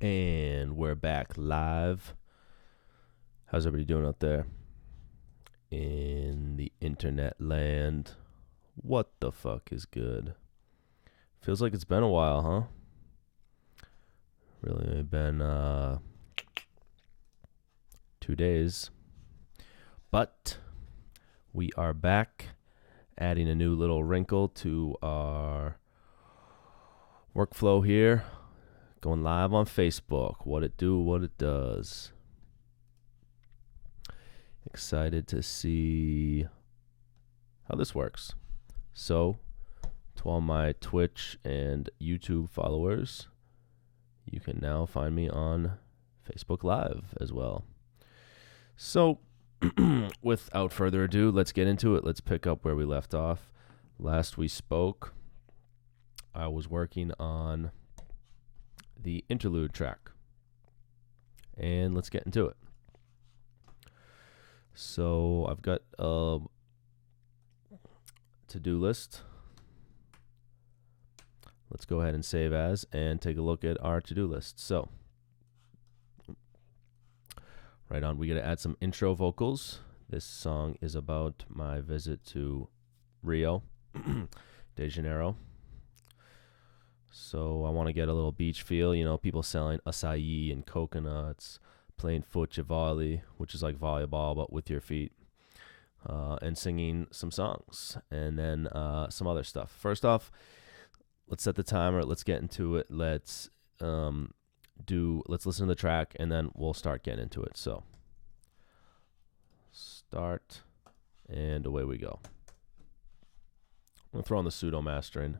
And we're back live. How's everybody doing out there in the internet land? What the fuck is good? Feels like it's been a while, huh? Really been 2 days. But we are back, adding a new little wrinkle to our workflow here. Going live on Facebook. What it do, what it does. Excited to see how this works. So, to all my Twitch and YouTube followers, you can now find me on Facebook Live as well. So, without further ado, let's get into it. Let's pick up where we left off. Last we spoke, I was working on the interlude track. And let's get into it. So I've got a to-do list. Let's go ahead and save as and take a look at our to-do list. So right on, we got to add some intro vocals. This song is about my visit to Rio de Janeiro. So I want to get a little beach feel, you know, people selling acai and coconuts, playing futsal, which is like volleyball but with your feet, and singing some songs, and then some other stuff. First off, let's set the timer. Let's get into it. Let's listen to the track, and then we'll start getting into it. So start, and away we go. I'm gonna throw on the pseudo mastering.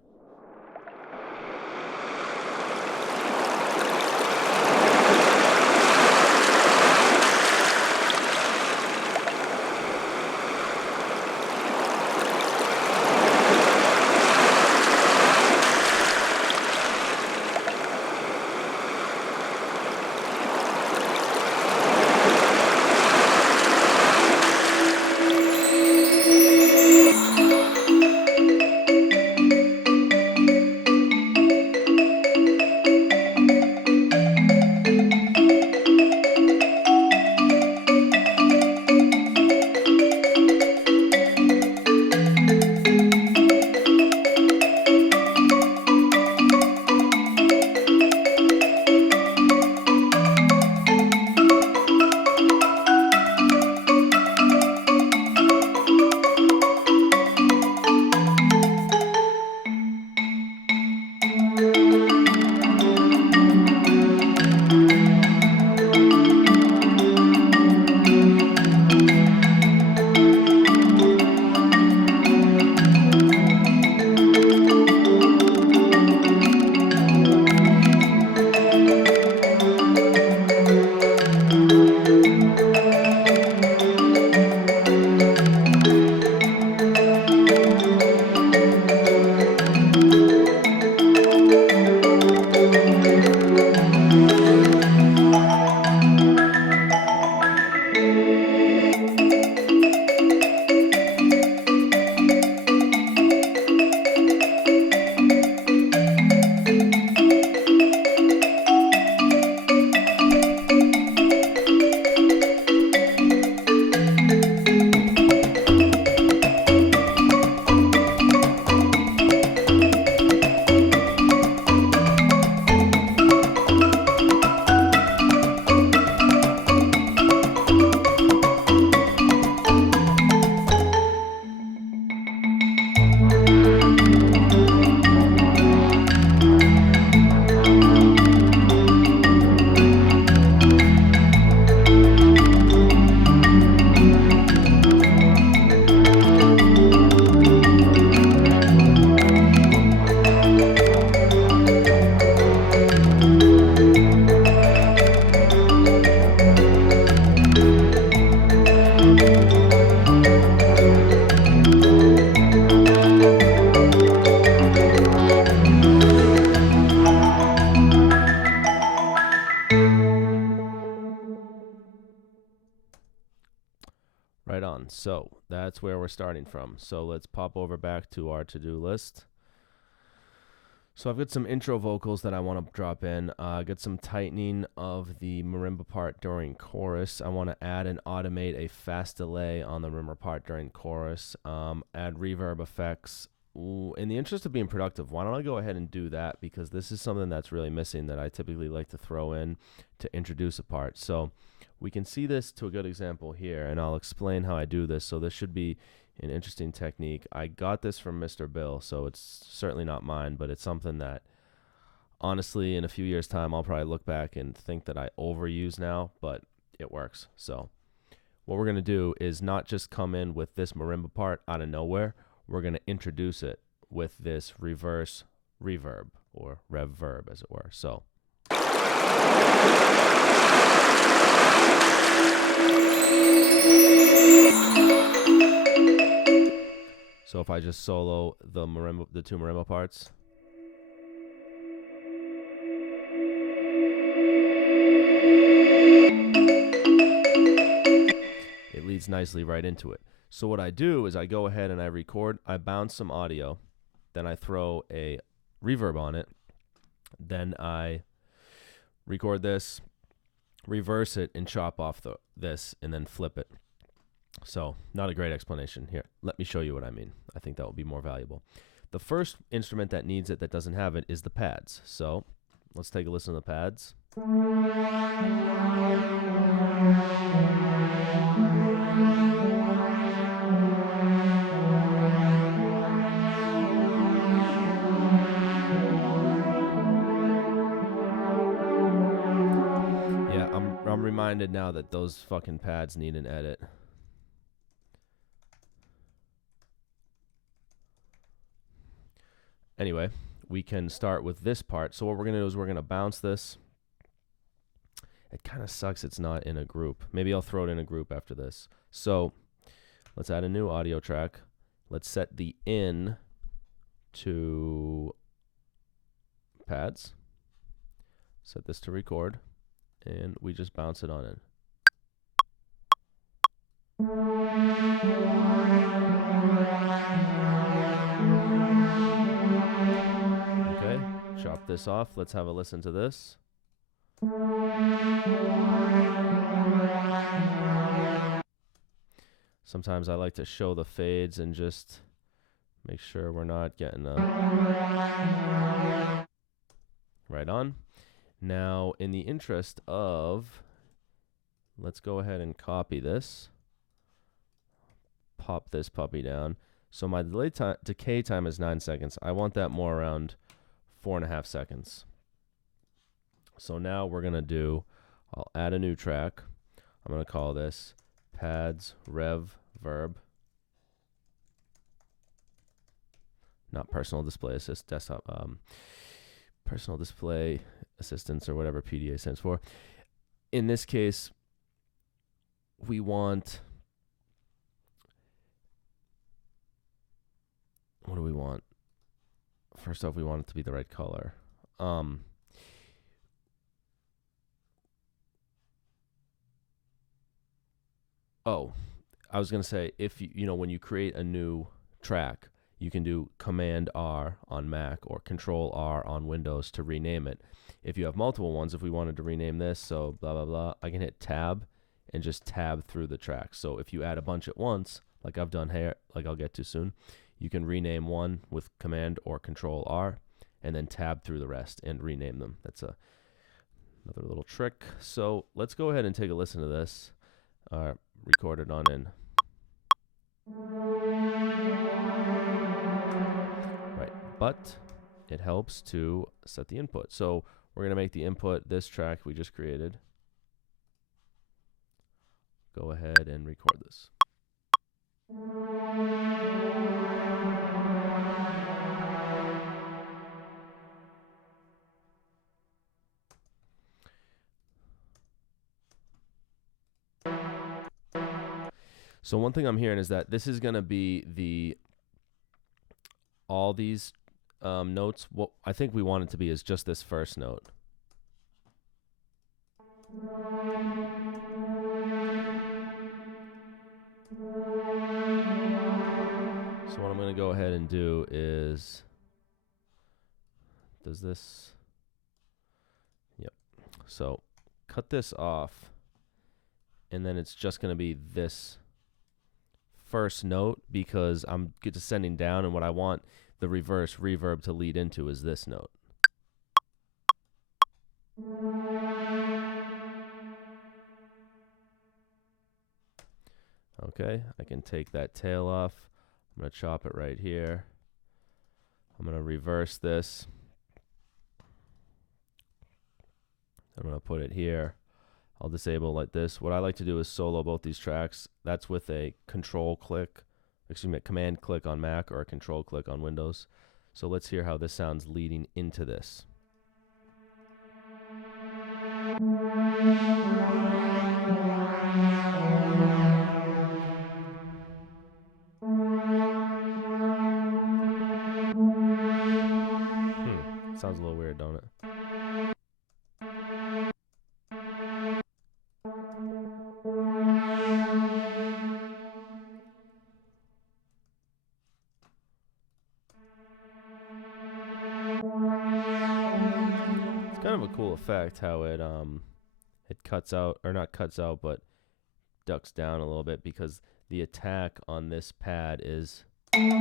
Right on. So that's where we're starting from. So let's pop over back to our to-do list. So I've got some intro vocals that I want to drop in. Get some tightening of the marimba part during chorus. I want to add and automate a fast delay on the marimba part during chorus. Add reverb effects. Ooh, in the interest of being productive, why don't I go ahead and do that, because this is something that's really missing that I typically like to throw in to introduce a part. So we can see this to a good example here, and I'll explain how I do this. So this should be an interesting technique. I got this from Mr. Bill, so it's certainly not mine, but it's something that honestly in a few years time I'll probably look back and think that I overuse now, but it works. So what we're going to do is not just come in with this marimba part out of nowhere. We're going to introduce it with this reverse reverb, or reverb as it were. So if I just solo the marimba, the two marimba parts, it leads nicely right into it. So what I do is I go ahead and I record, I bounce some audio, then I throw a reverb on it, then I record this, reverse it, and chop off this, and then flip it. So not a great explanation here. Let me show you what I mean. I think that will be more valuable. The first instrument that needs it, that doesn't have it, is the pads. So let's take a listen to the pads. Yeah, I'm reminded now that those fucking pads need an edit. Anyway, we can start with this part. So what we're going to do is we're going to bounce this. It kind of sucks it's not in a group. Maybe I'll throw it in a group after this. So let's add a new audio track. Let's set the in to pads. Set this to record. And we just bounce it on in. Okay, chop this off. Let's have a listen to this. Sometimes I like to show the fades and just make sure we're not getting a right on. Now, in the interest of, let's go ahead and copy this. Pop this puppy down. So my decay time is 9 seconds. I want that more around 4.5 seconds. So now we're going to do, I'll add a new track. I'm going to call this pads rev verb. Not personal display assist, desktop, personal display assistance, or whatever PDA stands for. In this case, we want, what do we want? First off, we want it to be the right color. Oh, I was going to say, if you know, when you create a new track, you can do Command R on Mac or Control R on Windows to rename it. If you have multiple ones, if we wanted to rename this, so blah, blah, blah, I can hit Tab and just tab through the tracks. So if you add a bunch at once, like I've done here, like I'll get to soon, you can rename one with Command or Control R and then tab through the rest and rename them. That's another little trick. So let's go ahead and take a listen to this. Record it on in. Right, but it helps to set the input. So we're going to make the input this track we just created. Go ahead and record this. So one thing I'm hearing is that this is going to be all these notes. What I think we want it to be is just this first note. So what I'm going to go ahead and do is does this? Yep. So cut this off, and then it's just going to be this first note because I'm descending down, and what I want the reverse reverb to lead into is this note. Okay, I can take that tail off. I'm going to chop it right here. I'm going to reverse this. I'm going to put it here. I'll disable like this. What I like to do is solo both these tracks. That's with a command click on Mac or a control click on Windows. So let's hear how this sounds leading into this. Sounds a little weird, don't it? It's kind of a cool effect how it cuts out, or not cuts out, but ducks down a little bit because the attack on this pad is takes a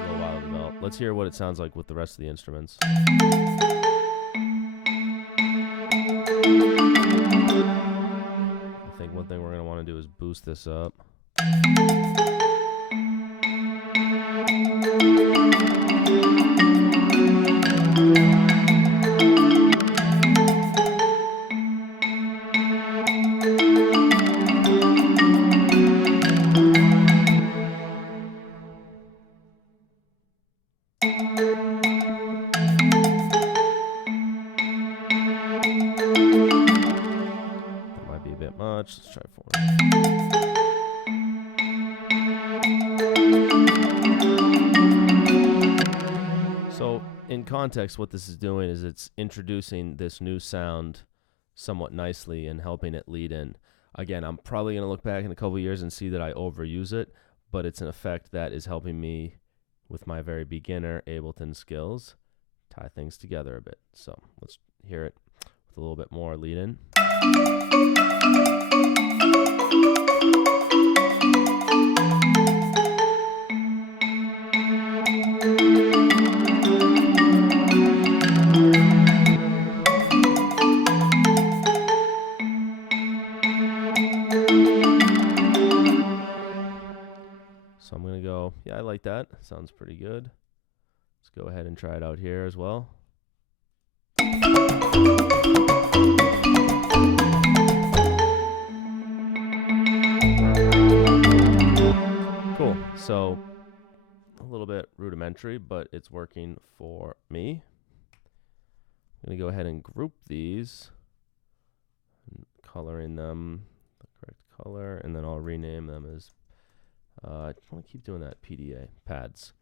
little while to develop. Let's hear what it sounds like with the rest of the instruments. I think one thing we're going to want to do is boost this up. Let's try 4. So in context, what this is doing is it's introducing this new sound somewhat nicely and helping it lead in. Again, I'm probably going to look back in a couple of years and see that I overuse it, but it's an effect that is helping me with my very beginner Ableton skills tie things together a bit. So let's hear it with a little bit more lead in. So I'm going to go, yeah, I like that. Sounds pretty good. Let's go ahead and try it out here as well. Cool. So a little bit rudimentary, but it's working for me. I'm going to go ahead and group these, coloring them the correct color, and then I'll rename them as I want to keep doing that PDA, pads.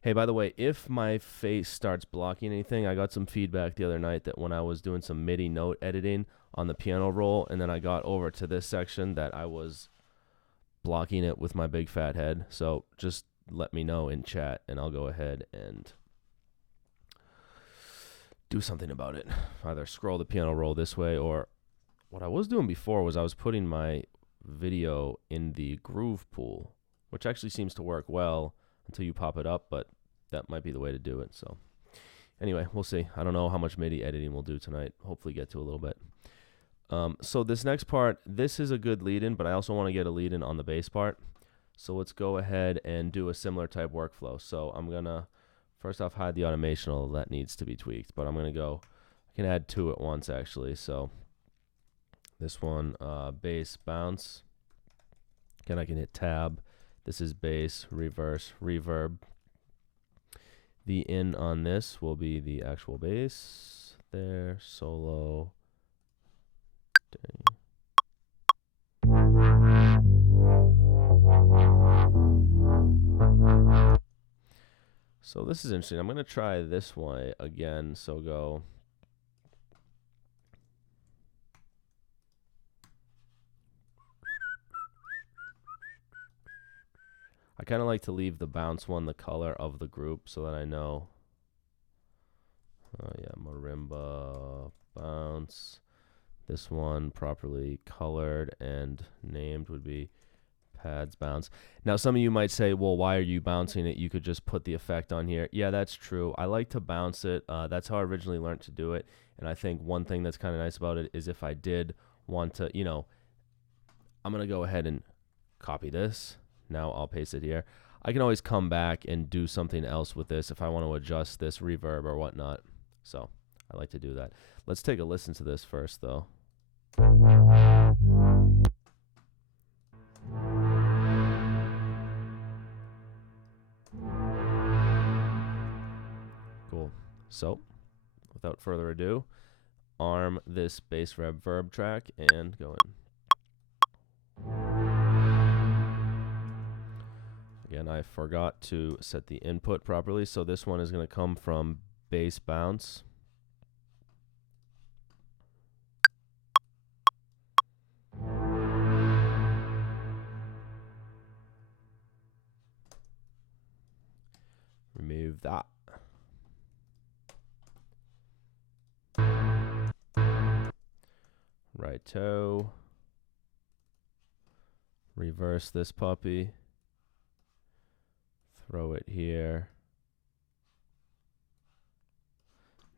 Hey, by the way, if my face starts blocking anything, I got some feedback the other night that when I was doing some MIDI note editing on the piano roll, and then I got over to this section that I was blocking it with my big fat head. So just let me know in chat, and I'll go ahead and do something about it. Either scroll the piano roll this way, or what I was doing before was I was putting my video in the groove pool, which actually seems to work well until you pop it up, but that might be the way to do it. So anyway, we'll see. I don't know how much MIDI editing we'll do tonight. Hopefully get to a little bit. So this next part, this is a good lead-in, but I also want to get a lead-in on the bass part. So let's go ahead and do a similar type workflow. So I'm going to first off hide the automation, although that needs to be tweaked, but I'm going to go, I can add 2 at once actually. So this one, bass bounce. Again, I can hit tab. This is bass, reverse, reverb. The in on this will be the actual bass. There, solo. Dang. So this is interesting. I'm going to try this way again. So go. I kind of like to leave the bounce one the color of the group so that I know Yeah, marimba bounce. This one properly colored and named would be pads bounce. Now, some of you might say, well, why are you bouncing it? You could just put the effect on here. Yeah, that's true. I like to bounce it. That's how I originally learned to do it. And I think one thing that's kind of nice about it is if I did want to, you know, I'm going to go ahead and copy this. Now I'll paste it here. I can always come back and do something else with this if I want to adjust this reverb or whatnot. So I like to do that. Let's take a listen to this first, though. Cool. So without further ado, arm this bass reverb track and go in. Again, I forgot to set the input properly, so this one is going to come from bass bounce. Remove that. Right toe. Reverse this puppy. Throw it here.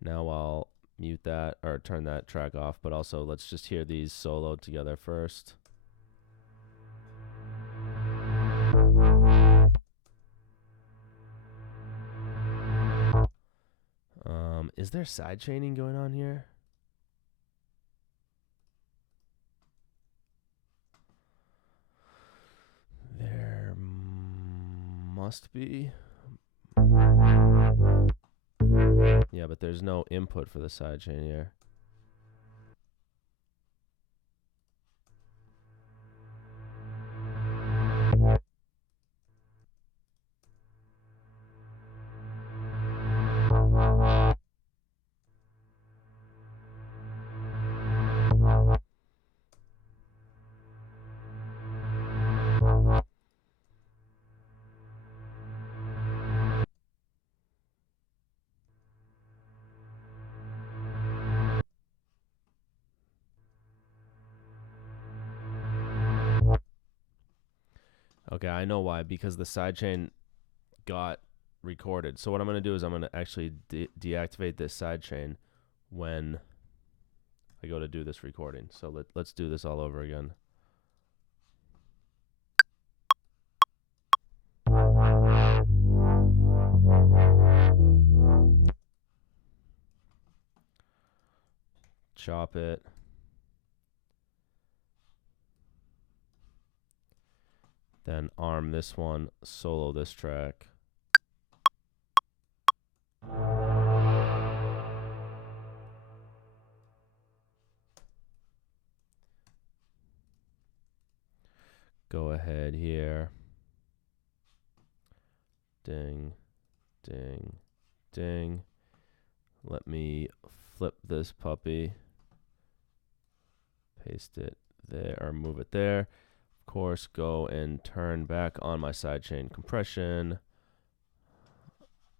Now I'll mute that or turn that track off, but also let's just hear these soloed together first. Is there side chaining going on here? There must be. Yeah, but there's no input for the sidechain here. Okay, I know why, because the sidechain got recorded. So what I'm going to do is I'm going to actually deactivate this sidechain when I go to do this recording. So let's do this all over again. Chop it. Then arm this one, solo this track. Go ahead here. Ding, ding, ding. Let me flip this puppy. Paste it there, or move it there. Of course, go and turn back on my sidechain compression.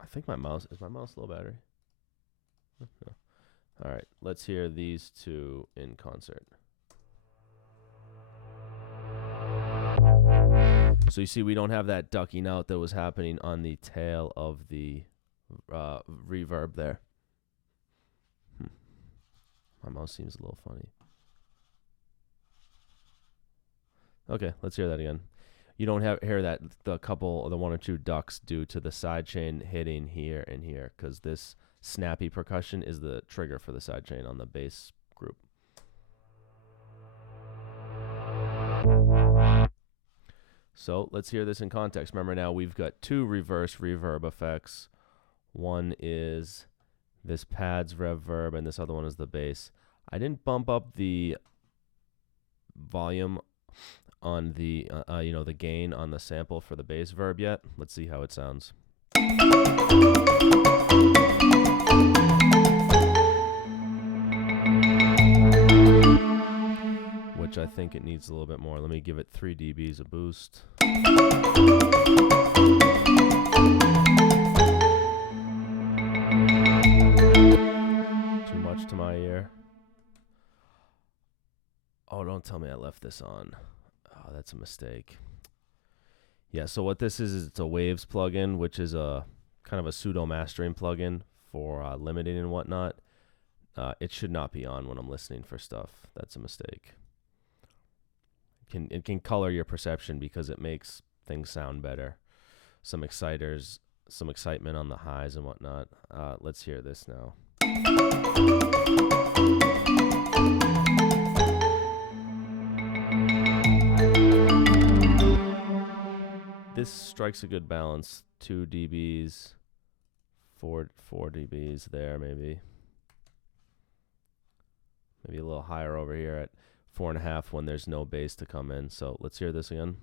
I think my mouse, is my mouse low battery? No. All right, let's hear these two in concert. So you see, we don't have that ducking out that was happening on the tail of the reverb there. My mouse seems a little funny. Okay, let's hear that again. You don't hear that the one or two ducks due to the sidechain hitting here and here, because this snappy percussion is the trigger for the sidechain on the bass group. So let's hear this in context. Remember, now we've got two reverse reverb effects. One is this pads reverb, and this other one is the bass. I didn't bump up the volume on the the gain on the sample for the bass verb yet. Let's see how it sounds. Which I think it needs a little bit more. Let me give it 3 dBs a boost. to my ear. Oh, don't tell me I left this on. Oh, that's a mistake. Yeah, so what this is it's a Waves plugin, which is a kind of a pseudo mastering plugin for limiting and whatnot. It should not be on when I'm listening for stuff. That's a mistake. It can color your perception because it makes things sound better. Some exciters, some excitement on the highs and whatnot. Let's hear this now. This strikes a good balance. 2 dBs, 4 dBs there maybe. Maybe a little higher over here at 4.5 when there's no bass to come in. So let's hear this again.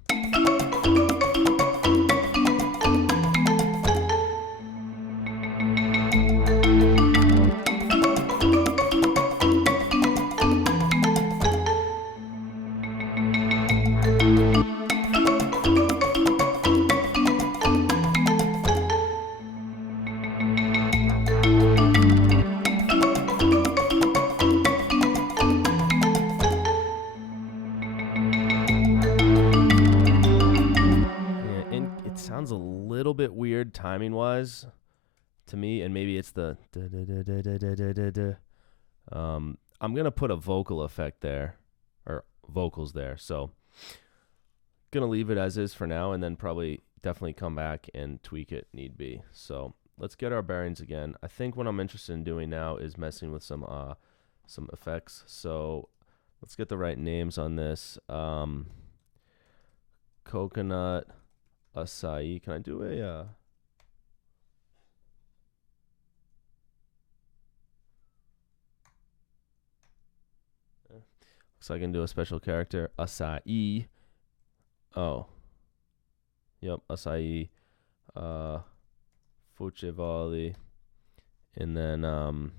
Sounds a little bit weird timing wise to me, and maybe it's the I'm gonna put a vocal effect there, or vocals there, so gonna leave it as is for now, and then probably definitely come back and tweak it need be. So let's get our bearings again. I think what I'm interested in doing now is messing with some effects, so let's get the right names on this. Coconut, acai. Can I do a looks like I can do a special character, acai. Oh. Yep, acai. Fucivali. And then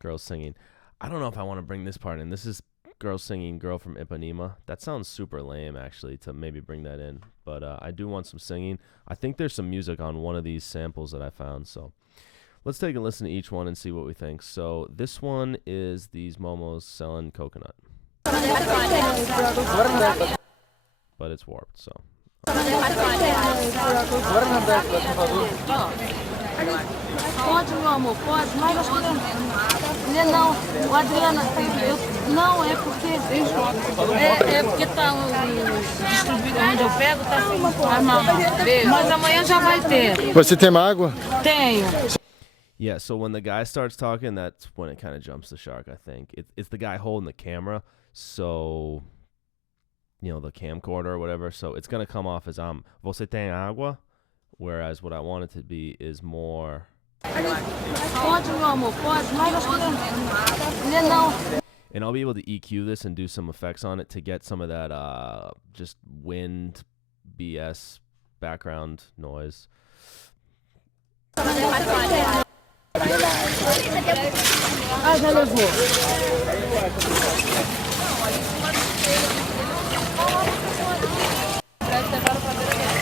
girls singing. I don't know if I want to bring this part in. This is girls singing Girl from Ipanema. That sounds super lame, actually, to maybe bring that in. But I do want some singing. I think there's some music on one of these samples that I found. So let's take a listen to each one and see what we think. So this one is these Momos selling coconut. But it's warped, so. Pode, meu amor, pode, mas acho que não, o Adriana, não, é porque tá distribuído onde eu pego, tá assim, mas amanhã já vai ter. Você tem uma água? Tenho. Yeah, so when the guy starts talking, that's when it kind of jumps the shark, I think. It's the guy holding the camera, so, you know, the camcorder or whatever, so it's going to come off as, você tem água? Whereas what I want it to be is more... Pode, meu amor, pode, mas acho que não. And I'll be able to EQ this and do some effects on it to get some of that just wind, BS, background noise. Ah, já levou.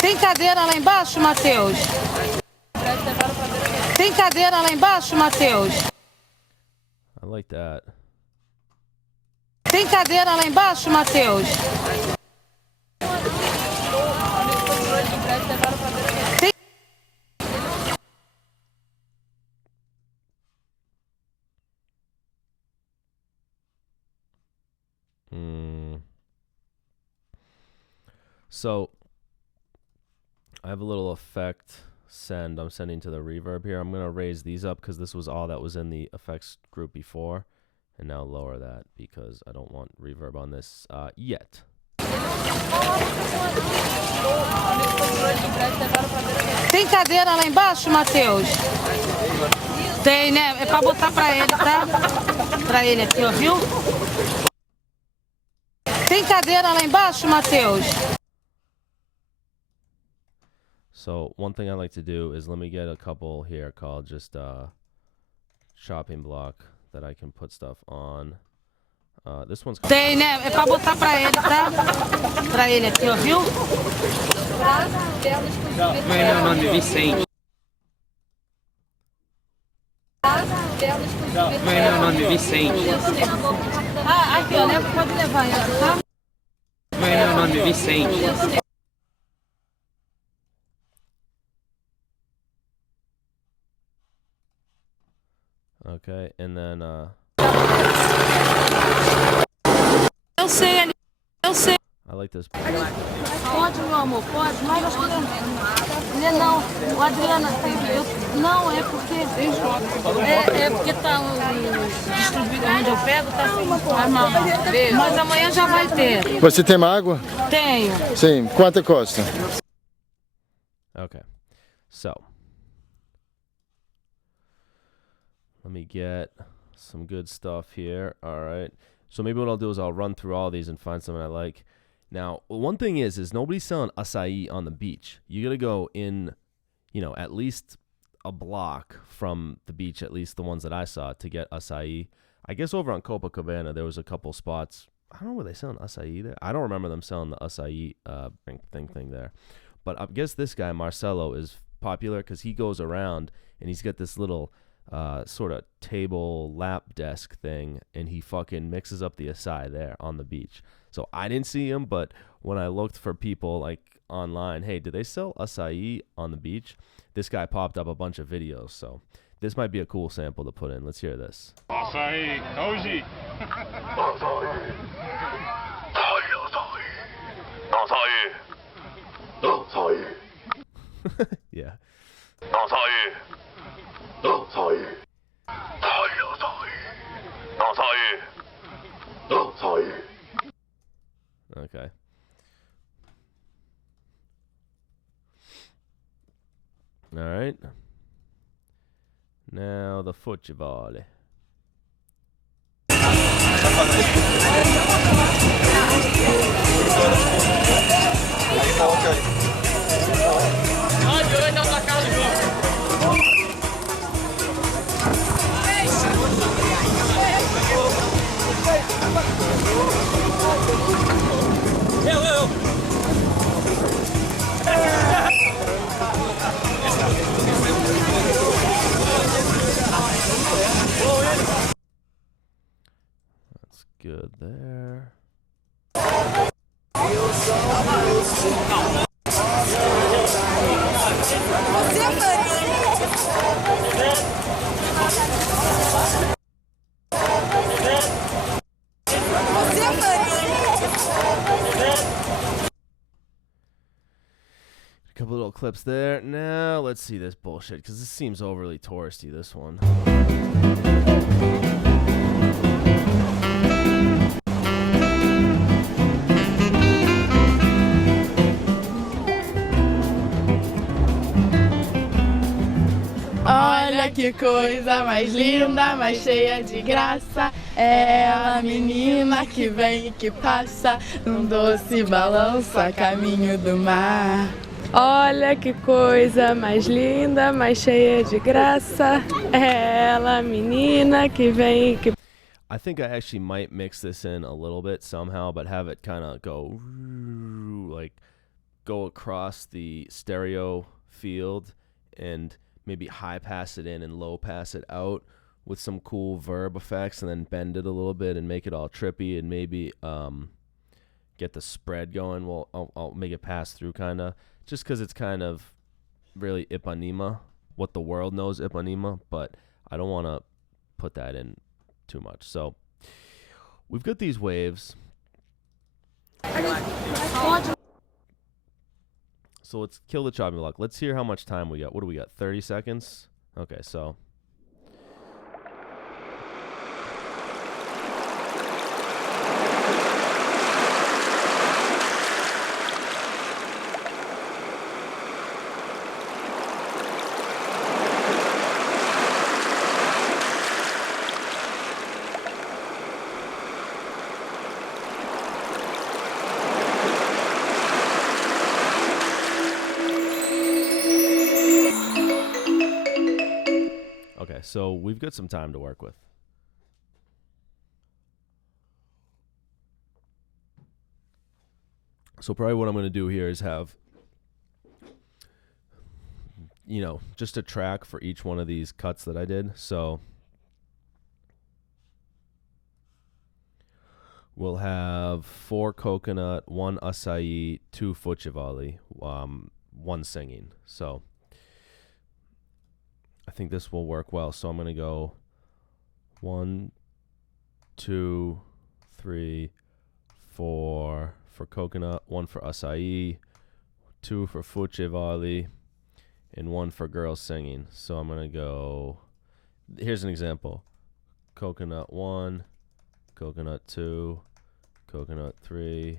Tem cadeira lá embaixo, Matheus? Tem cadeira lá embaixo, Matheus? I like that. Tem cadeira lá embaixo, Matheus? So I have a little effect send. I'm sending to the reverb here. I'm going to raise these up because this was all that was in the effects group before. And now lower that because I don't want reverb on this yet. Tem cadeira lá embaixo, Matheus? Tem, né? É pra botar pra ele, tá? Pra ele aqui, ó, viu? Tem cadeira lá embaixo, Matheus? So one thing I like to do is let me get a couple here called just chopping block that I can put stuff on. This one's Tem, né? É pra botar pra ele, tá? Pra ele aqui, ó, viu? Meu nome é Vicente. Meu nome é Vicente. Ah, aqui, ó, pode levar ela, tá? Meu nome é Vicente. Okay, and then Eu sei, eu sei. I like this. Pode, meu amor, pode, mas acho que não, o Adriana, não, é porque tá distribuído onde eu pego, tá assim, mas amanhã já vai ter. Você tem uma água? Tenho. Sim. Quanto custa? Okay, so let me get some good stuff here. All right, so maybe what I'll do is I'll run through all these and find something I like. Now, one thing is nobody's selling acai on the beach. You gotta go in, at least a block from the beach, at least the ones that I saw, to get acai. I guess over on Copacabana there was a couple spots. I don't know, were they selling acai there? I don't remember them selling the acai thing there. But I guess this guy Marcelo is popular because he goes around and he's got this little sort of table lap desk thing, and he fucking mixes up the acai there on the beach. So I didn't see him, but when I looked for people like online, hey, do they sell acai on the beach? This guy popped up a bunch of videos, so this might be a cool sample to put in. Let's hear this. Açaí, hoje. Açaí. Açaí. Açaí. Yeah. Açaí. Açaí. Açaí. Açaí. Okay. All right. Now the futebol. That's good there. A couple little clips there. Now let's see this bullshit, because this seems overly touristy, this one. Olha que coisa mais linda, mais cheia de graça. É ela, menina que vem e que passa num doce balanço a caminho do mar. Olha que coisa mais linda, mais cheia de graça. É ela, menina que vem e que... I think I actually might mix this in a little bit somehow, but have it kind of go across the stereo field and maybe high pass it in and low pass it out with some cool verb effects, and then bend it a little bit and make it all trippy, and maybe get the spread going. Well, I'll make it pass through kind of, just because it's kind of really Ipanema, what the world knows Ipanema, but I don't want to put that in too much. So we've got these waves. So let's kill the chopping block. Let's hear how much time we got. What do we got? 30 seconds? Okay, so. Okay, so we've got some time to work with. So probably what I'm going to do here is have, just a track for each one of these cuts that I did. So we'll have 4 coconut, 1 acai, 2 fuchivali, 1 singing. So I think this will work well. So I'm going to go 1, 2, 3, 4 for coconut, 1 for acai, 2 for fuchivali, and 1 for girls singing. So I'm going to go, here's an example. Coconut 1, coconut 2, coconut 3,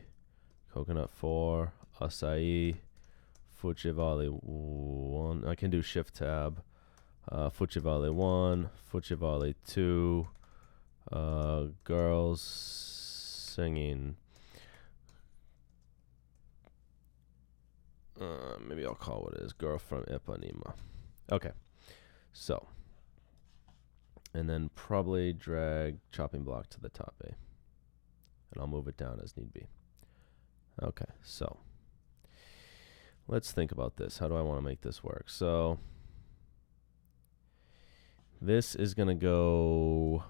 coconut 4, acai, fuchivali 1. I can do shift tab. Fuchivali 1, fuchivali 2, girls singing. Maybe I'll call what it is, girl from Ipanema. Okay, so, and then probably drag chopping block to the top A, and I'll move it down as need be. Okay, so let's think about this. How do I want to make this work? So this is going to go,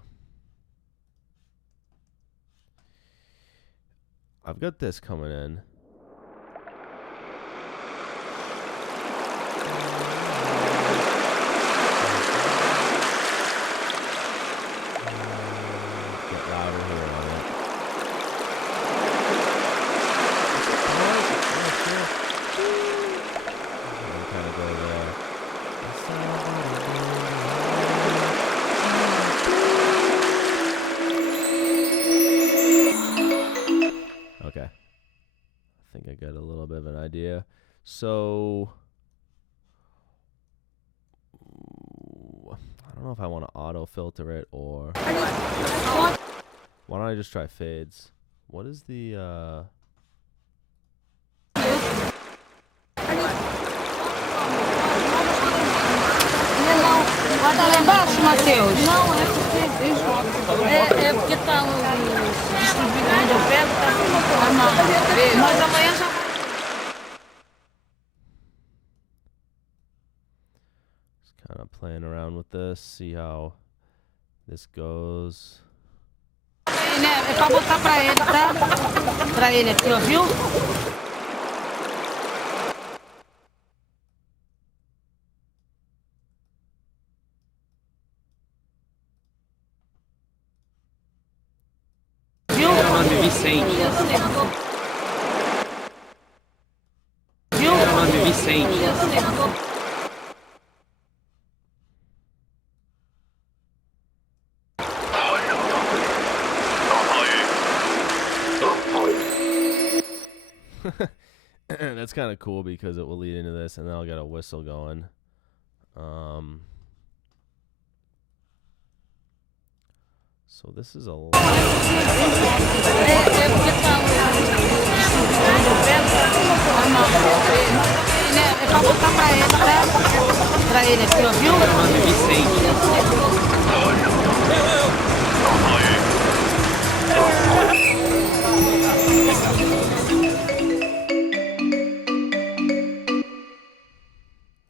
I've got this coming in. Get louder here on it. And kind of go there. Okay. I think I got a little bit of an idea. So I don't know if I want to auto filter it or why don't I just try fades? What is the Bota lá embaixo, Matheus. Não, é porque é porque tá o distribuidor onde eu pego, tá mal. Mas amanhã já just kind of playing around with this, see how this goes. né? É pra botar pra ele, tá? Pra ele aqui, ó, viu? Meu nome é Vicente. Meu nome é Vicente. That's kind of cool because it will lead into this, and then I'll get a whistle going. So this is a lot. É porque tá o distribuidor onde eu pego, tá mal. Né? É pra botar pra ele, tá? Pra ele aqui, ó, viu? Meu nome é Vicente.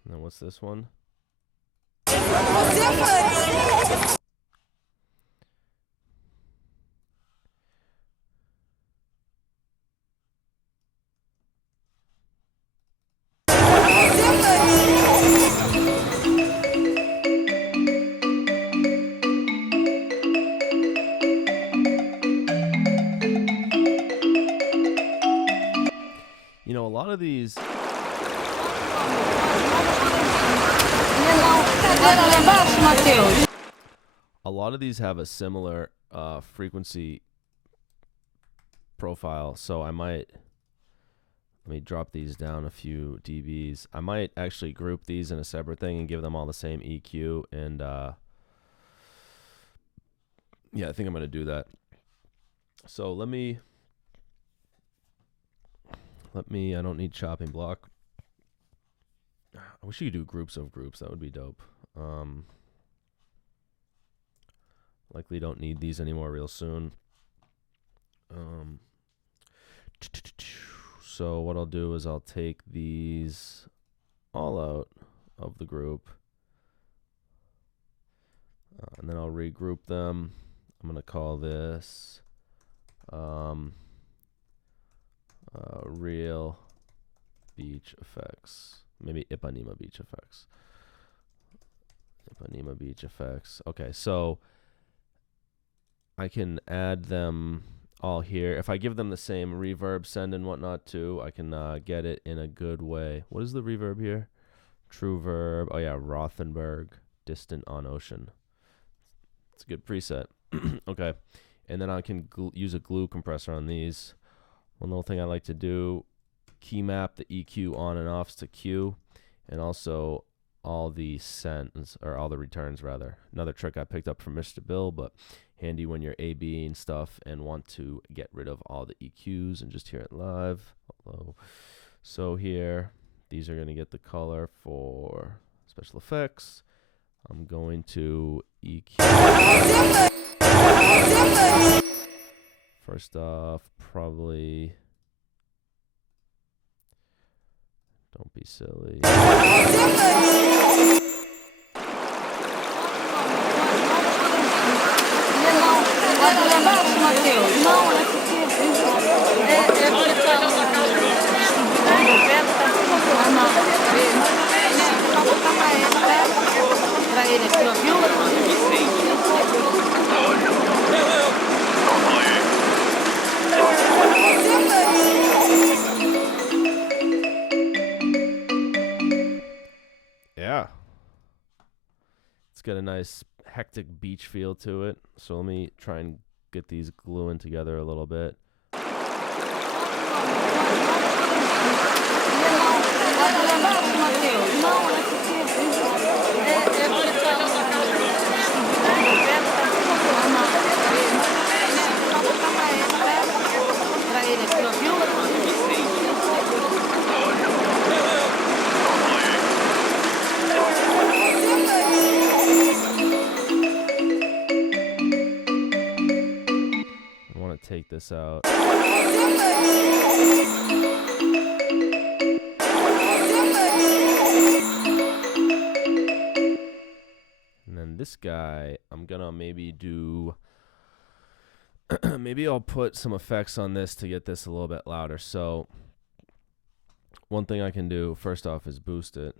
And what's this one? You know, a lot of these, Bota lá embaixo, Matheus. a lot of these have a similar frequency profile, so I might, let me drop these down a few dBs. I might actually group these in a separate thing and give them all the same EQ, and yeah, I think I'm going to do that. So let me, I don't need chopping block. I wish you could do groups of groups. That would be dope. Likely don't need these anymore real soon. So what I'll do is I'll take these all out of the group, and then I'll regroup them. I'm going to call this Real beach effects. Maybe Ipanema beach effects. Ipanema beach effects. Okay, so I can add them all here. If I give them the same reverb send and whatnot too, I can get it in a good way. What is the reverb here? True verb. Oh yeah, Rothenberg, distant on ocean. It's a good preset. Okay, and then I can use a glue compressor on these. One little thing I like to do, key map the EQ on and offs to Q, and also all the sends, or all the returns rather. Another trick I picked up from Mr. Bill, but handy when you're A/B and stuff and want to get rid of all the EQs and just hear it live. Hello. So here, these are going to get the color for special effects. I'm going to EQ. First off, probably, don't be silly. Yeah. It's got a nice hectic beach feel to it. So let me try and get these gluing together a little bit. I want to take this out. And then this guy, I'm gonna maybe do maybe I'll put some effects on this to get this a little bit louder. So one thing I can do first off is boost it.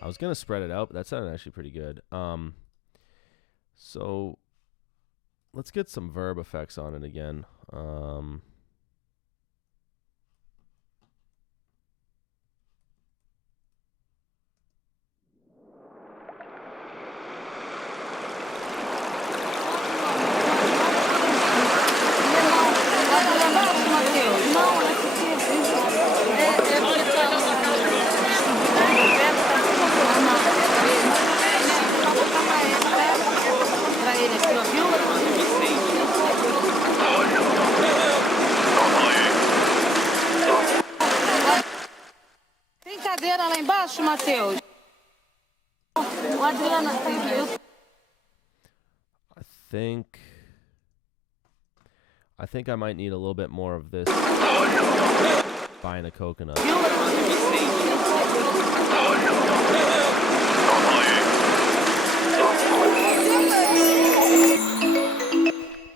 I was gonna spread it out, but that sounded actually pretty good. So let's get some verb effects on it again. Tem cadeira lá embaixo, Matheus? O Adriana tem que... I think I might need a little bit more of this. Buying a coconut.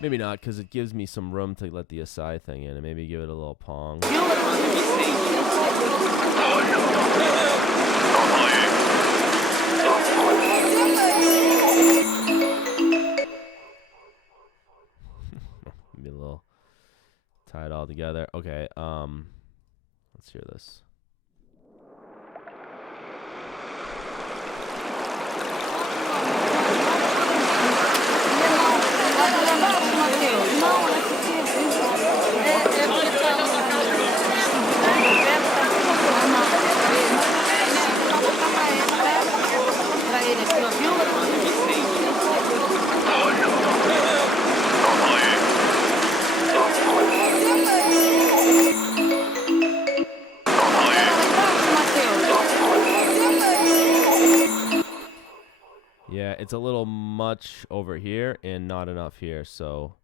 Maybe not, because it gives me some room to let the Asai thing in, and maybe give it a little pong. Maybe a little tie it all together. Okay, let's hear this. Yeah, it's a little much over here and not enough here, so.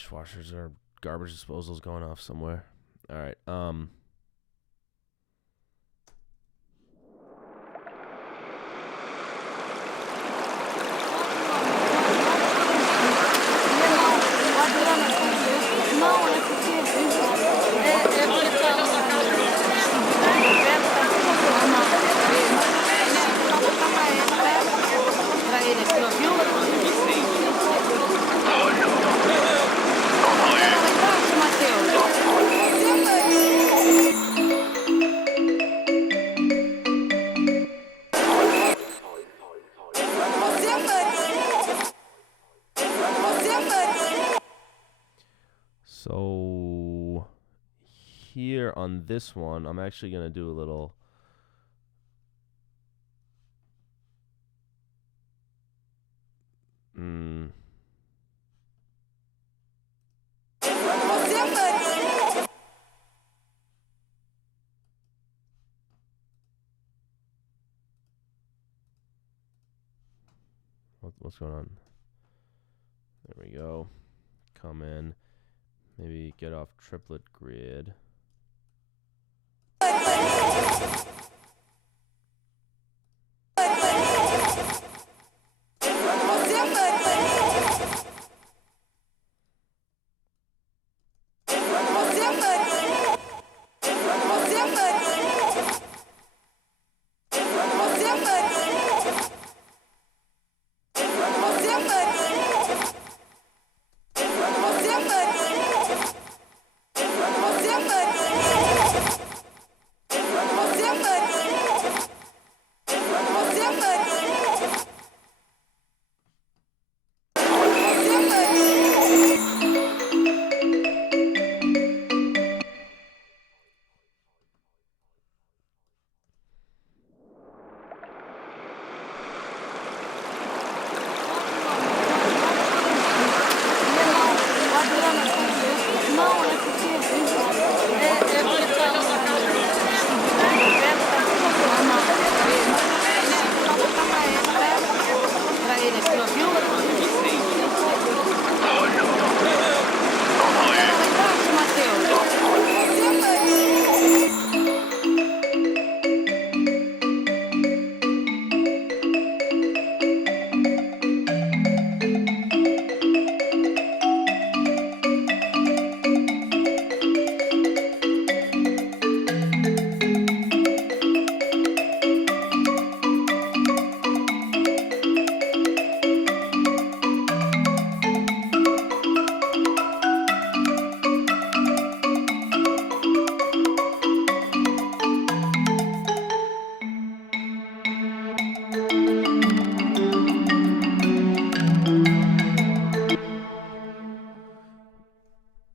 Dishwashers or garbage disposals going off somewhere. All right. Não, é porque pra ele aqui, ó, viu? So here on this one, I'm actually going to do a little what's going on? There we go. Come in. Maybe get off triplet grid.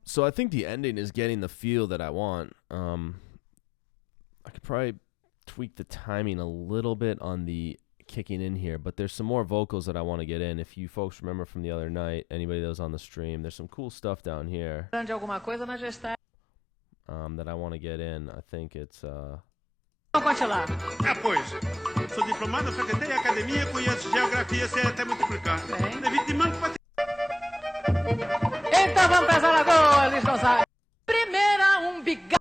So I think the ending is getting the feel that I want. I could probably tweak the timing a little bit on the kicking in here, but there's some more vocals that I want to get in. If you folks remember from the other night, anybody that was on the stream, there's some cool stuff down here that I want to get in. I think it's Pois, sou diplomado, frequentei a academia, conheço geografia, sei até multiplicar. Devido de manco para... Então vamos para essa lagoa, Luiz Gonçalves. Primeira, bigado.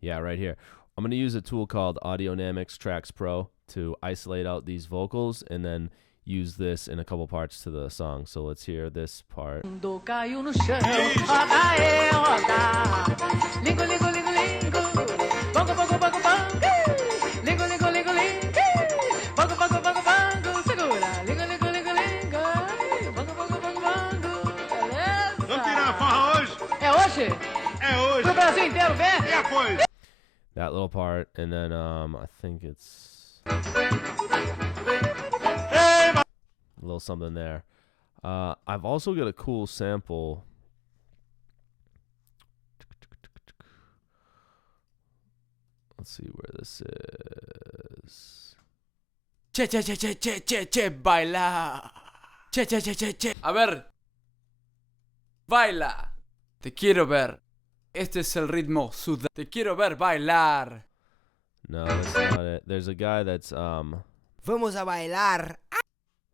Yeah, right here. I'm going to use a tool called Audionamics Tracks Pro to isolate out these vocals and then use this in a couple parts to the song. So let's hear this part. Caiu no chão, roda é roda. Lingo, lingo, lingo, lingo. Bongo, bongo, bongo, bongo. Lingo, lingo, lingo, lingo. Bongo, bongo, bongo, bongo. Segura. Lingo, lingo, lingo, lingo. Bongo, bongo, bongo, bongo. Beleza? Vamos tirar a farra hoje? É hoje? É hoje. Pro Brasil inteiro ver? É, pois. That little part, and then I think it's a little something there. I've also got a cool sample. Let's see where this is. Che, che, che, che, che, che, che, baila. Che, che, che, che, che. A ver. Baila. Te quiero ver. Este es el ritmo sudado. Te quiero ver bailar. No, that's not it. There's a guy that's Vamos a bailar.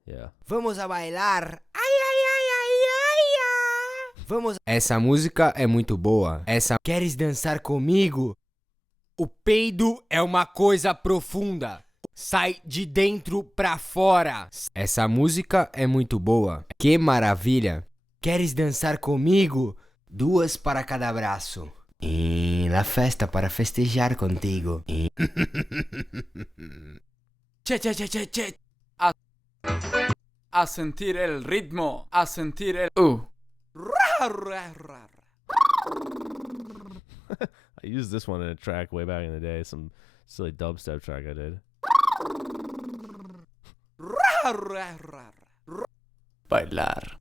Yeah. Vamos a bailar. Ai, ai, ai, ai, ai, ai. Vamos. Essa música é muito boa. Queres dançar comigo? O peido é uma coisa profunda. Sai de dentro pra fora. Essa música é muito boa. Que maravilha. Queres dançar comigo? 2 para cada braço. E la festa para festejar contigo. Che, che, che, che, che. A sentir el ritmo. A sentir el... I used this one in a track way back in the day. Some silly dubstep track I did. Bailar.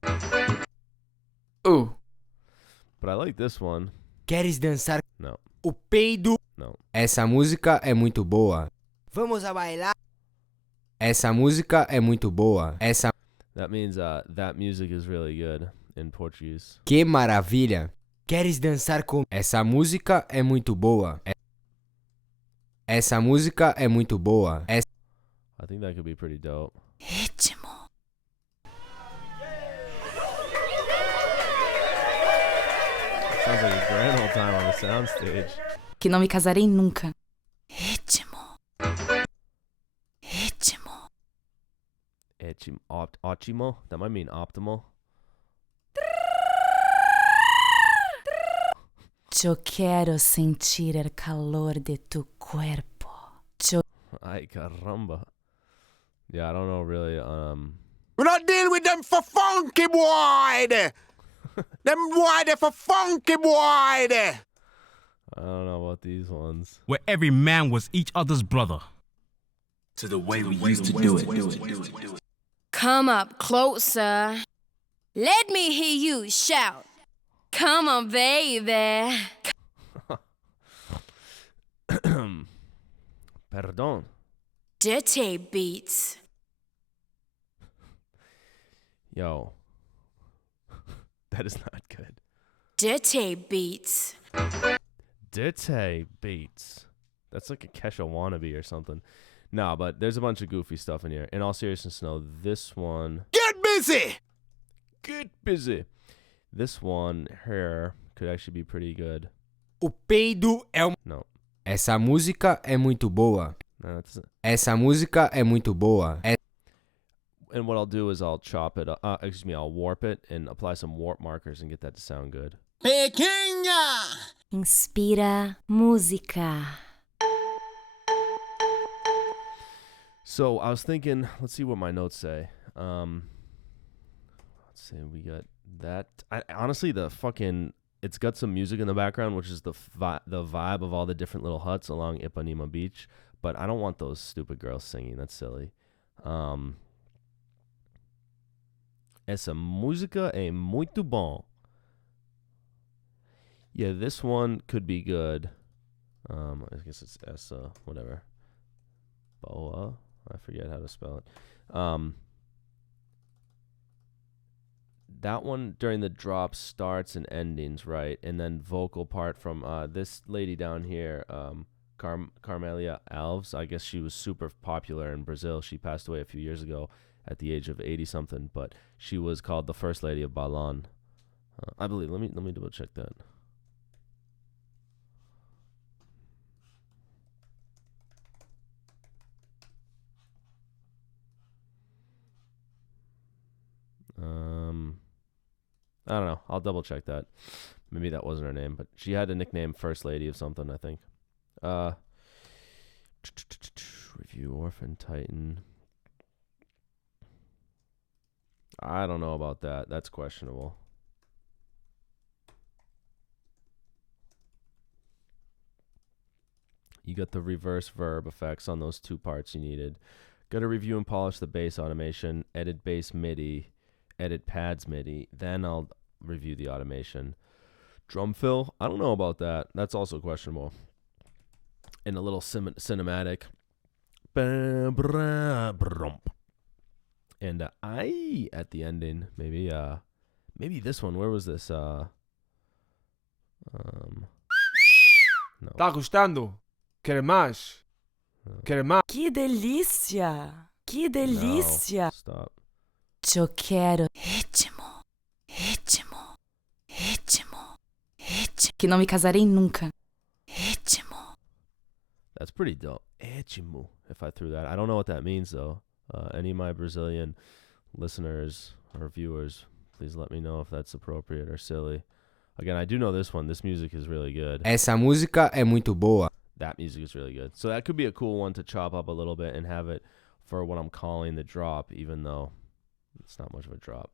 But I like this one. Queres dançar? No. O peido. No. Essa música é muito boa. Vamos a bailar. Essa música é muito boa. That means that music is really good in Portuguese. Que maravilha. Queres dançar com... Essa música é muito boa. Essa música é muito boa. I think that could be pretty dope. Ritmo. Sounds like a grand old time on the soundstage. Que não me casarei nunca. Ritmo. Ritmo. Ótimo? That might mean optimal. Yo quiero sentir el calor de tu cuerpo. Ay, caramba. Yeah, I don't know really. We're not dealing with them for funky boy there. Them boy there for funky boy there. I don't know about these ones. Where every man was each other's brother. To the way we used to do it. Come up closer. Let me hear you shout. Come on, baby. Perdón. Dirty beats. Yo. That is not good. Dirty beats. Dirty beats. That's like a Kesha wannabe or something. No, but there's a bunch of goofy stuff in here. In all seriousness, no, this one... Get busy! Get busy! This one here could actually be pretty good. O peido é No. Essa música é muito boa. No, that's... Essa música é muito boa. And what I'll do is I'll chop it, I'll warp it and apply some warp markers and get that to sound good. Pequeña! Inspira música. So I was thinking, let's see what my notes say. Let's see, we got that. Honestly, it's got some music in the background, which is the vibe of all the different little huts along Ipanema Beach. But I don't want those stupid girls singing. That's silly. Essa música é muito bom. Yeah, this one could be good. I guess it's essa, whatever. Boa. I forget how to spell it. That one during the drops starts and endings, right? And then vocal part from this lady down here, Carmelia Alves. I guess she was super popular in Brazil. She passed away a few years ago at the age of 80-something, but she was called the First Lady of Balon. I believe. Let me double check that. I don't know. I'll double check that. Maybe that wasn't her name, but she had a nickname First Lady of something, I think. Review Orphan Titan. I don't know about that. That's questionable. You got the reverse verb effects on those two parts you needed. Got to review and polish the bass automation, edit bass MIDI, edit pads MIDI, then I'll review the automation. Drum fill, I don't know about that. That's also questionable. And a little cinematic. And I at the ending, maybe this one. Where was this? No. Tá gostando? Quer mais? Quer mais? Que delícia! Que delícia! No, stop. Noite eu quero ritmo, ritmo, ritmo, ritmo. Que não me casarei nunca. Ritmo. That's pretty dope. Ritmo, if I threw that. I don't know what that means, though. Any of my Brazilian listeners or viewers, please let me know if that's appropriate or silly. Again, I do know this one. This music is really good. Essa música é muito boa. That music is really good. So that could be a cool one to chop up a little bit and have it for what I'm calling the drop, even though it's not much of a drop.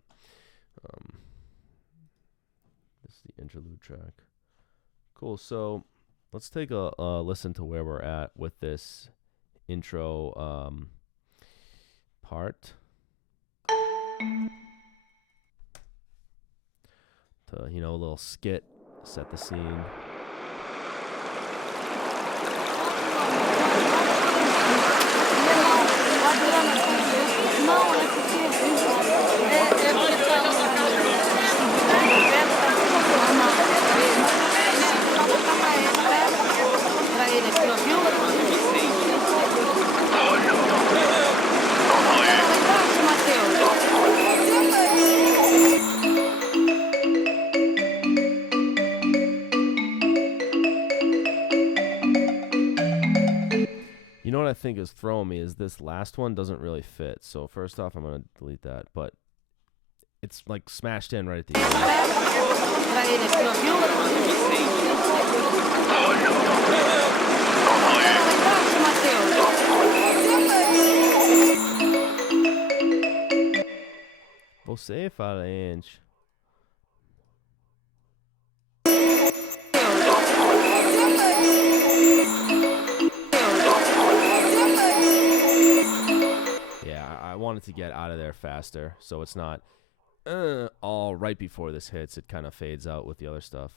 This is the interlude track. Cool. So let's take a listen to where we're at with this intro part. To, a little skit, set the scene. You know what I think is throwing me is this last one doesn't really fit. So first off, I'm going to delete that. But it's like smashed in right at the end. Você fala enche. I wanted to get out of there faster, so it's not all right before this hits. It kind of fades out with the other stuff.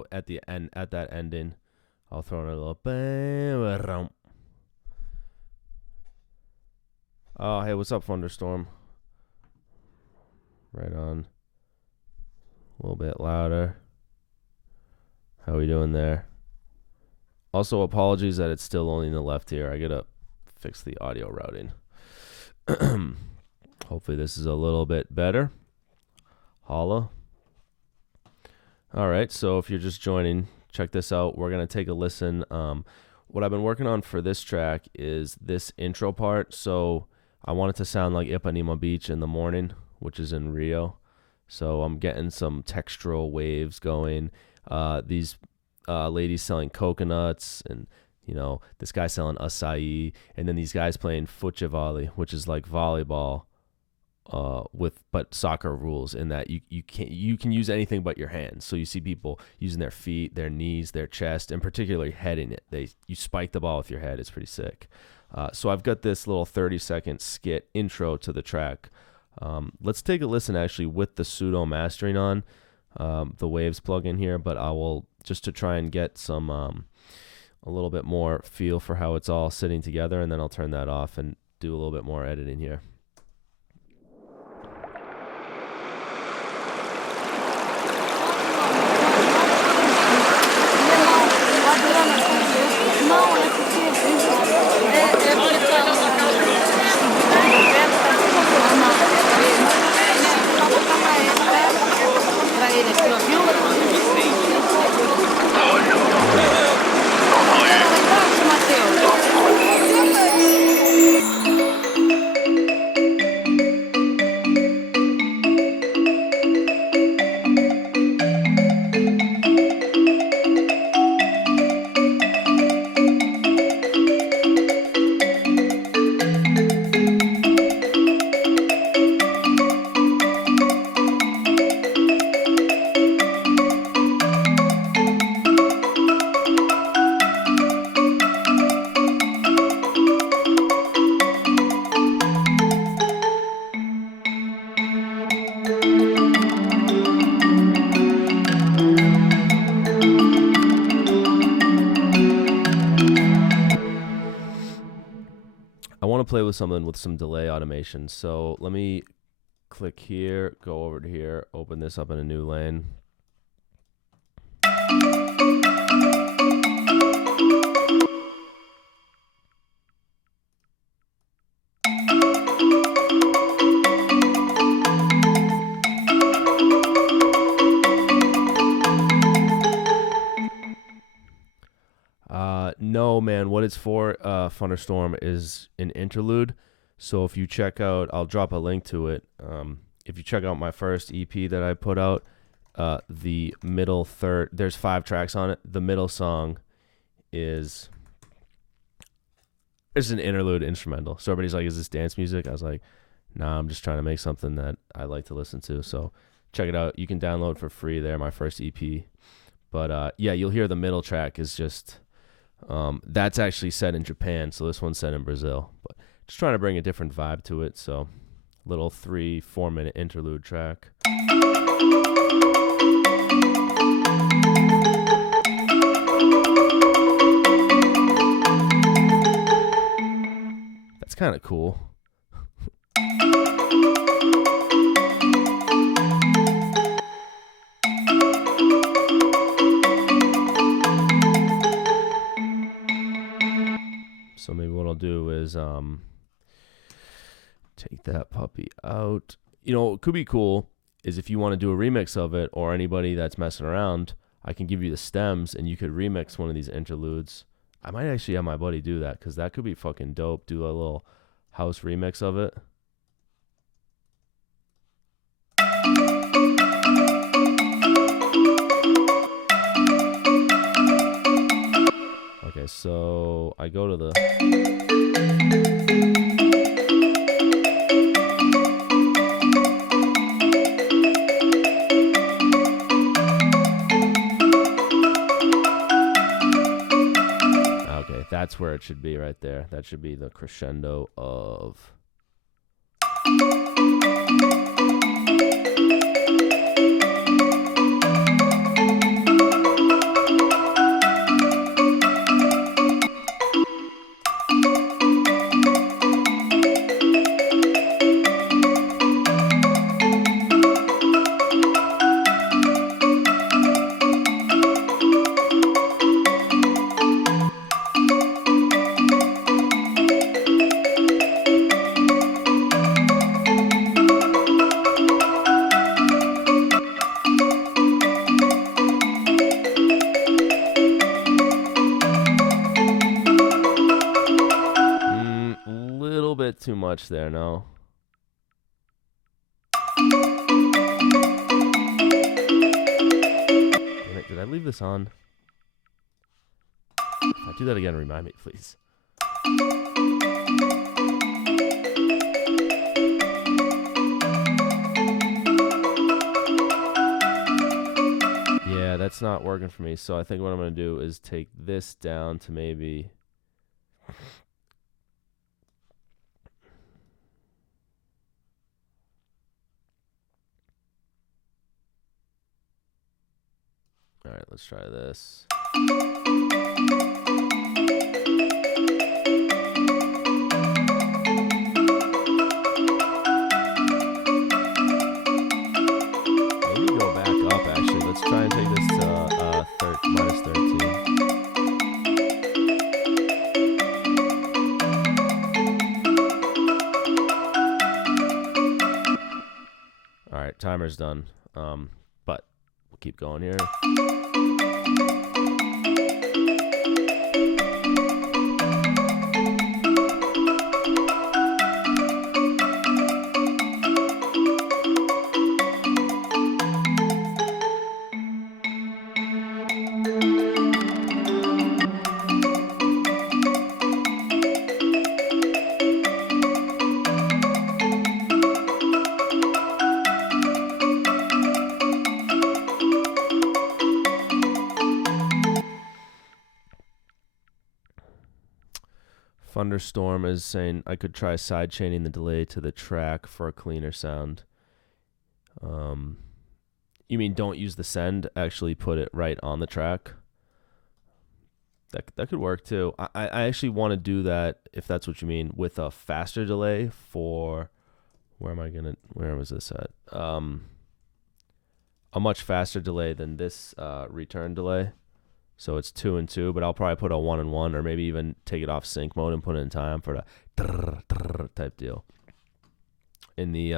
So at the end, at that ending, I'll throw in a little bam. Oh, hey, what's up, Thunderstorm? Right on. A little bit louder. How we doing there? Also, apologies that it's still only in the left here. I gotta fix the audio routing. Hopefully this is a little bit better. Holla. All right, so if you're just joining, check this out. We're gonna take a listen. What I've been working on for this track is this intro part. So I want it to sound like Ipanema Beach in the morning, which is in Rio. So I'm getting some textural waves going. These ladies selling coconuts, and you know, this guy selling acai, and then these guys playing futsal, which is like volleyball, but soccer rules in that you can use anything but your hands. So you see people using their feet, their knees, their chest, and particularly heading it. You spike the ball with your head. It's pretty sick. So I've got this little 30-second skit intro to the track. Let's take a listen actually with the pseudo mastering on, the waves plug in here, but I will, just to try and get some a little bit more feel for how it's all sitting together, and then I'll turn that off and do a little bit more editing here. Play with something with some delay automation. So let me click here, go over to here, open this up in a new lane. No, man, what it's for, Thunderstorm, is an interlude. So if you check out, I'll drop a link to it. If you check out my first EP that I put out, the middle third, there's 5 tracks on it. The middle song is an interlude instrumental. So everybody's like, is this dance music? I was like, nah, I'm just trying to make something that I like to listen to. So check it out. You can download for free there, my first EP. But yeah, you'll hear the middle track is just... that's actually set in Japan, so this one's set in Brazil. But just trying to bring a different vibe to it, so little 3-4 minute interlude track. That's kind of cool. So maybe what I'll do is take that puppy out. You know, what could be cool is if you want to do a remix of it, or anybody that's messing around, I can give you the stems and you could remix one of these interludes. I might actually have my buddy do that, because that could be fucking dope. Do a little house remix of it. Okay, so I go to the... Okay, that's where it should be right there. That should be the crescendo of... bit too much there, no? Did I leave this on? If I do that again, remind me, please. Yeah, that's not working for me. So I think what I'm going to do is take this down to maybe... All right, let's try this. Maybe go back up, actually. Let's try and take this to minus 13. All right, timer's done. But we'll keep going here. Thunderstorm is saying I could try side chaining the delay to the track for a cleaner sound. You mean don't use the send, actually put it right on the track? That could work too. I actually want to do that, if that's what you mean, with a faster delay for... Where was this at? A much faster delay than this return delay. So it's 2 and 2, but I'll probably put a 1 and 1, or maybe even take it off sync mode and put it in time for the type deal. In the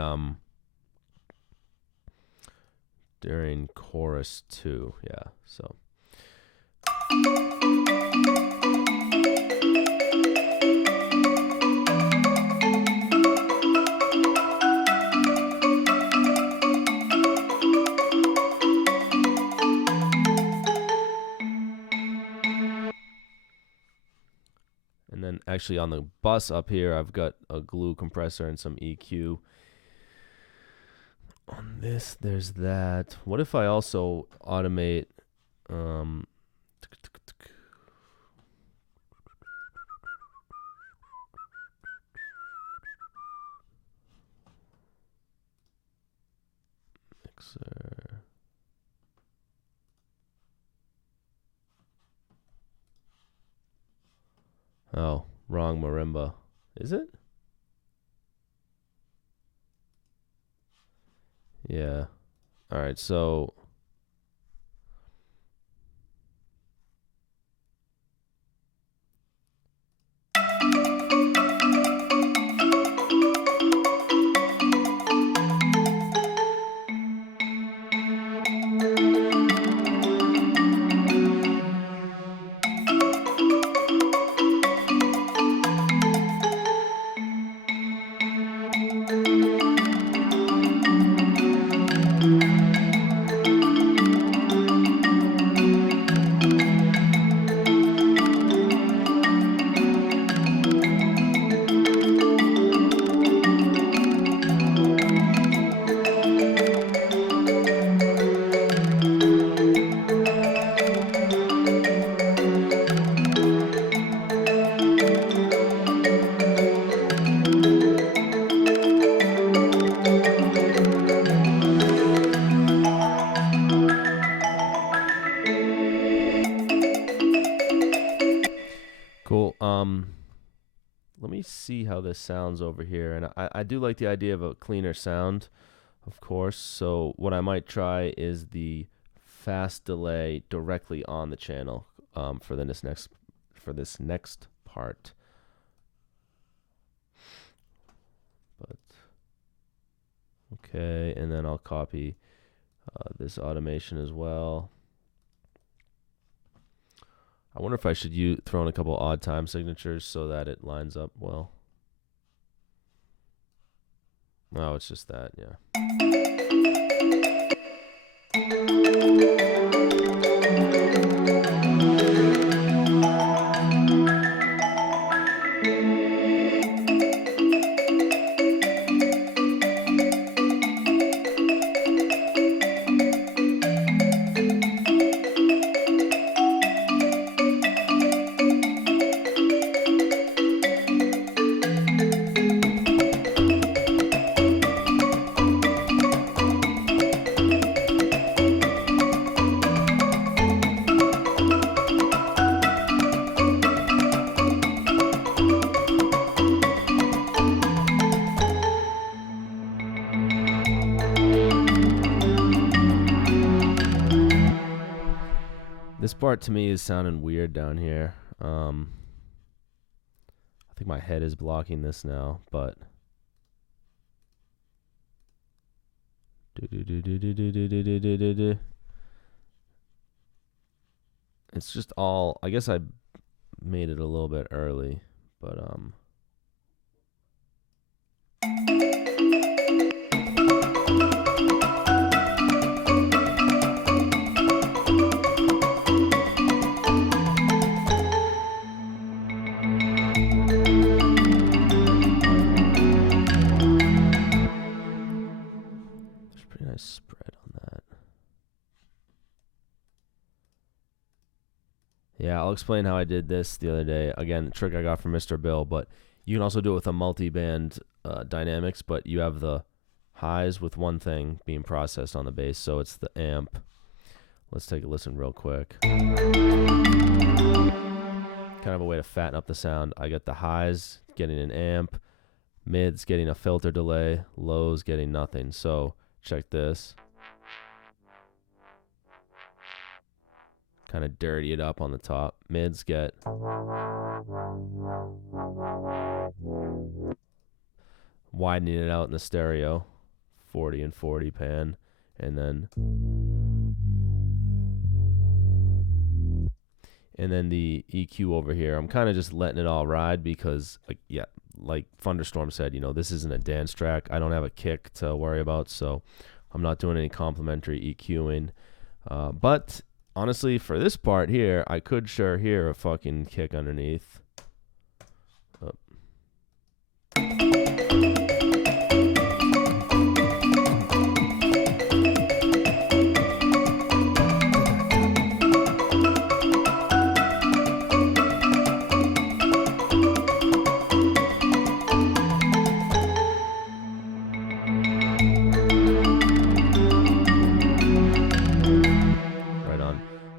during chorus 2, yeah. So. And then actually on the bus up here, I've got a glue compressor and some EQ. On this, there's that. What if I also automate... Mixer... Oh, wrong marimba. Is it? Yeah. All right, so... Cool. Let me see how this sounds over here. And I do like the idea of a cleaner sound, of course. So what I might try is the fast delay directly on the channel for this next part. But okay, and then I'll copy this automation as well. I wonder if I should throw in a couple odd time signatures so that it lines up well. Oh, it's just that, yeah. This part to me is sounding weird down here. I think my head is blocking this now, but it's just all, I guess I made it a little bit early, but nice spread on that. Yeah, I'll explain how I did this the other day. Again, the trick I got from Mr. Bill, but you can also do it with a multi-band dynamics, but you have the highs with one thing being processed on the bass, so it's the amp. Let's take a listen real quick. Kind of a way to fatten up the sound. I get the highs getting an amp, mids getting a filter delay, lows getting nothing. So check this. Kind of dirty it up on the top. Mids get widening it out in the stereo, 40 and 40 pan, and then the EQ over here. I'm kind of just letting it all ride because, yeah, like Thunderstorm said, you know, this isn't a dance track. I don't have a kick to worry about, so I'm not doing any complementary EQing. But honestly, for this part here, I could sure hear a fucking kick underneath.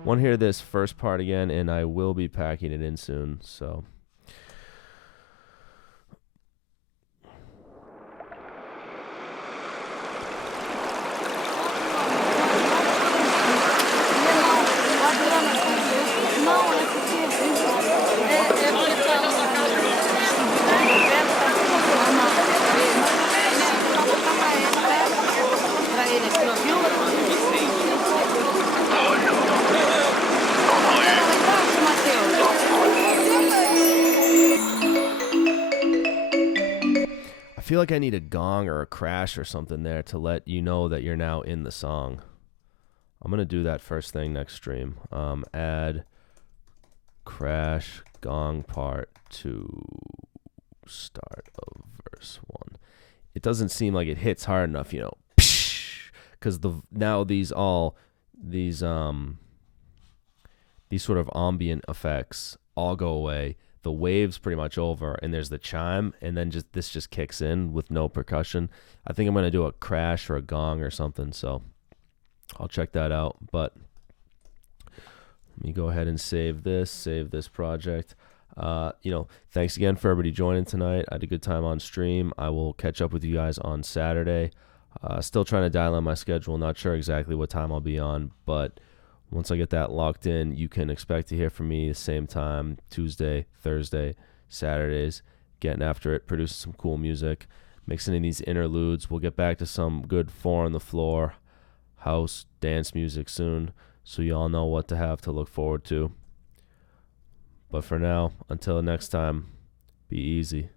Want to hear this first part again, and I will be packing it in soon, so I feel like I need a gong or a crash or something there to let you know that you're now in the song. I'm going to do that first thing next stream. Add crash gong part 2 start of verse 1. It doesn't seem like it hits hard enough, you know, because now these sort of ambient effects all go away. The wave's pretty much over, and there's the chime, and then this just kicks in with no percussion. I think I'm going to do a crash or a gong or something, so I'll check that out. But let me go ahead and save this project. Thanks again for everybody joining tonight. I had a good time on stream. I will catch up with you guys on Saturday. Still trying to dial in my schedule. Not sure exactly what time I'll be on, but once I get that locked in, you can expect to hear from me the same time, Tuesday, Thursday, Saturdays, getting after it, producing some cool music, mixing in these interludes. We'll get back to some good 4 on the floor, house, dance music soon, so you all know what to have to look forward to. But for now, until next time, be easy.